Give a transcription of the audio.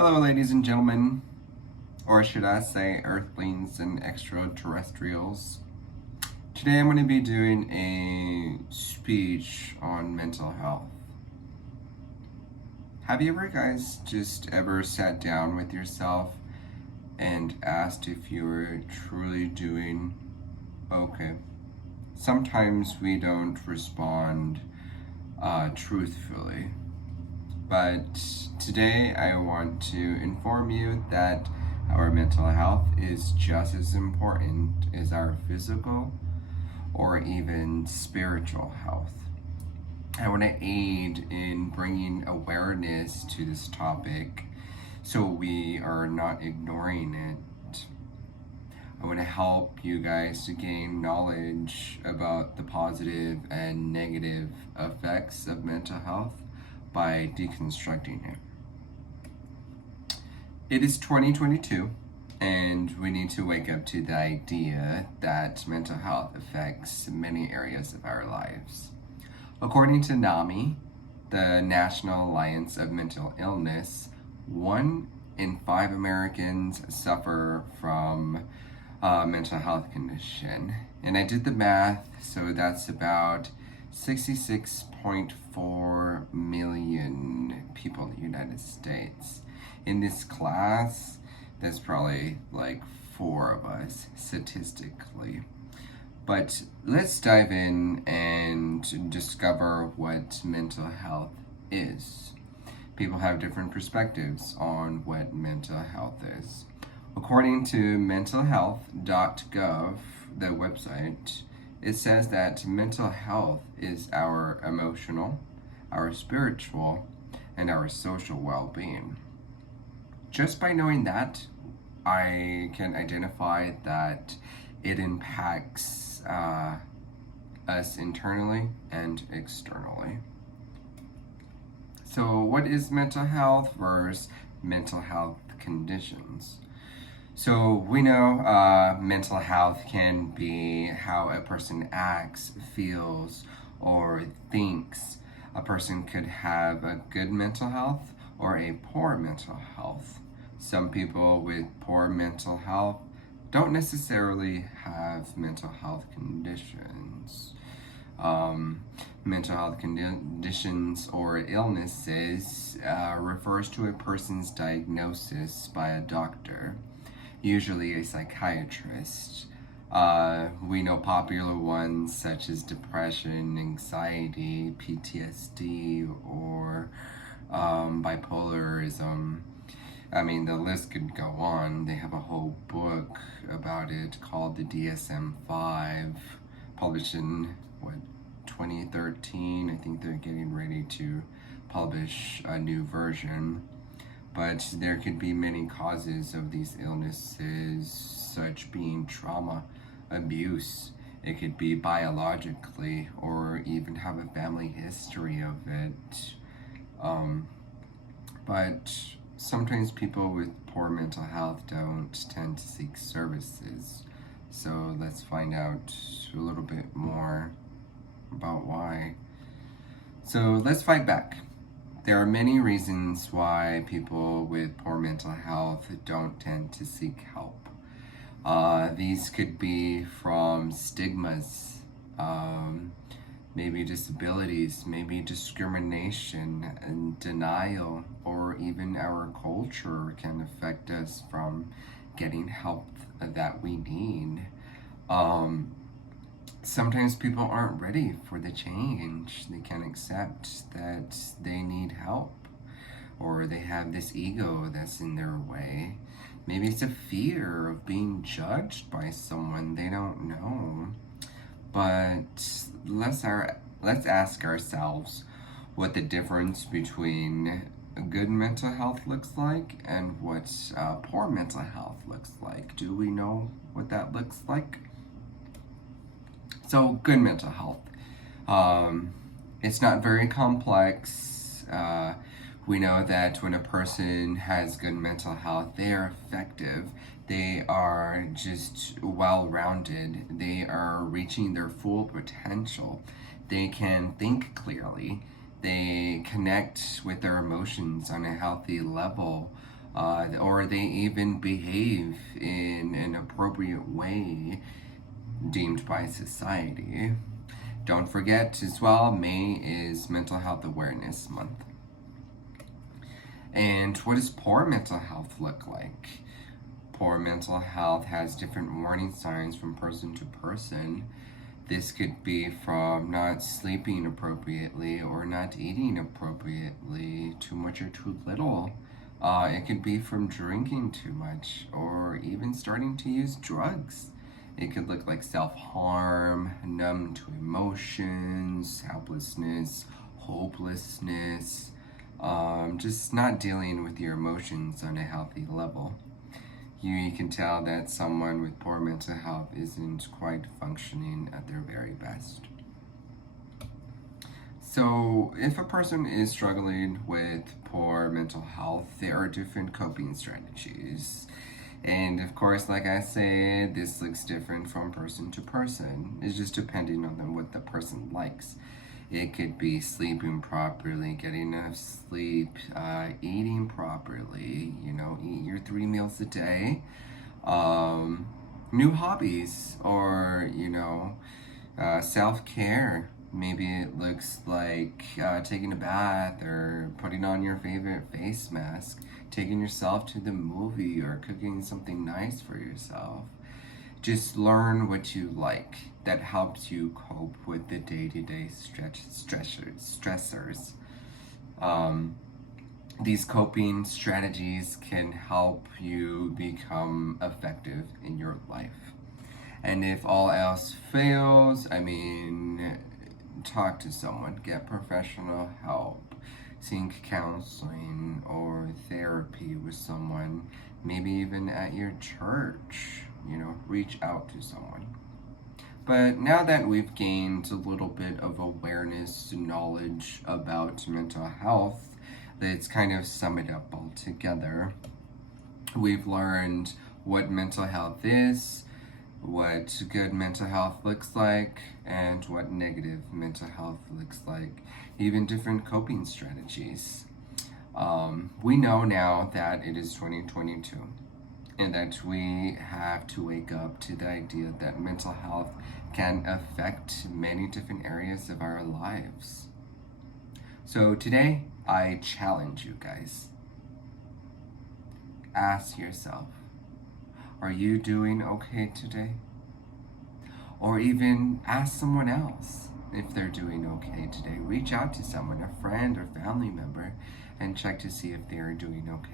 Hello, ladies and gentlemen, or should I say earthlings and extraterrestrials. Today I'm going to be doing a speech on mental health. Have you ever sat down with yourself and asked if you were truly doing okay? Sometimes we don't respond truthfully. But today I want to inform you that our mental health is just as important as our physical or even spiritual health. I want to aid in bringing awareness to this topic so we are not ignoring it. I want to help you guys to gain knowledge about the positive and negative effects of mental health by deconstructing it. It is 2022, and we need to wake up to the idea that mental health affects many areas of our lives. According to NAMI, the National Alliance of Mental Illness, 1 in 5 Americans suffer from a mental health condition. And I did the math, so that's about 66.4 million people in the United States. In this class, there's probably like 4 of us statistically. But let's dive in and discover what mental health is. People have different perspectives on what mental health is. According to mentalhealth.gov, the website, it says that mental health is our emotional, our spiritual, and our social well-being. Just by knowing that, I can identify that it impacts us internally and externally. So what is mental health versus mental health conditions? So we know mental health can be how a person acts, feels, or thinks. A person could have a good mental health or a poor mental health. Some people with poor mental health don't necessarily have mental health conditions. Mental health conditions or illnesses refers to a person's diagnosis by a doctor, usually a psychiatrist. We know popular ones such as depression, anxiety, PTSD, or bipolarism. I mean, the list could go on. They have a whole book about it called the DSM-5, published in, 2013. I think they're getting ready to publish a new version. But there could be many causes of these illnesses, such being trauma, abuse. It could be biologically or even have a family history of it. But sometimes people with poor mental health don't tend to seek services. So let's find out a little bit more about why. So let's fight back. There are many reasons why people with poor mental health don't tend to seek help. These could be from stigmas, maybe disabilities, maybe discrimination and denial, or even our culture can affect us from getting help that we need. Sometimes people aren't ready for the change. They can't accept that they need help, or they have this ego that's in their way. Maybe it's a fear of being judged by someone they don't know. But let's ask ourselves what the difference between good mental health looks like and what poor mental health looks like. Do we know what that looks like? So, good mental health. It's not very complex. We know that when a person has good mental health, they are effective. They are just well-rounded. They are reaching their full potential. They can think clearly. They connect with their emotions on a healthy level. or they even behave in an appropriate way deemed by society. Don't forget as well, May is Mental Health Awareness Month. And what does poor mental health look like? Poor mental health has different warning signs from person to person. This could be from not sleeping appropriately or not eating appropriately, too much or too little. It could be from drinking too much or even starting to use drugs. It could look like self-harm, numb to emotions, helplessness, hopelessness, just not dealing with your emotions on a healthy level. You can tell that someone with poor mental health isn't quite functioning at their very best. So, if a person is struggling with poor mental health, there are different coping strategies. And of course, like I said, this looks different from person to person. It's just depending on what the person likes. It could be sleeping properly, getting enough sleep, eating properly, eat your 3 meals a day, new hobbies, or, self-care. Maybe it looks like taking a bath or putting on your favorite face mask, taking yourself to the movie, or cooking something nice for yourself. Just learn what you like that helps you cope with the day-to-day stressors. These coping strategies can help you become effective in your life. And if all else fails, talk to someone, get professional help, seek counseling or therapy with someone, maybe even at your church, reach out to someone. But now that we've gained a little bit of awareness, knowledge about mental health, let's kind of sum it up all together. We've learned what mental health is, what good mental health looks like, and what negative mental health looks like, even different coping strategies. We know now that it is 2022 and that we have to wake up to the idea that mental health can affect many different areas of our lives. So today, I challenge you guys. Ask yourself, are you doing okay today? Or even ask someone else if they're doing okay today. Reach out to someone, a friend or family member, and check to see if they are doing okay.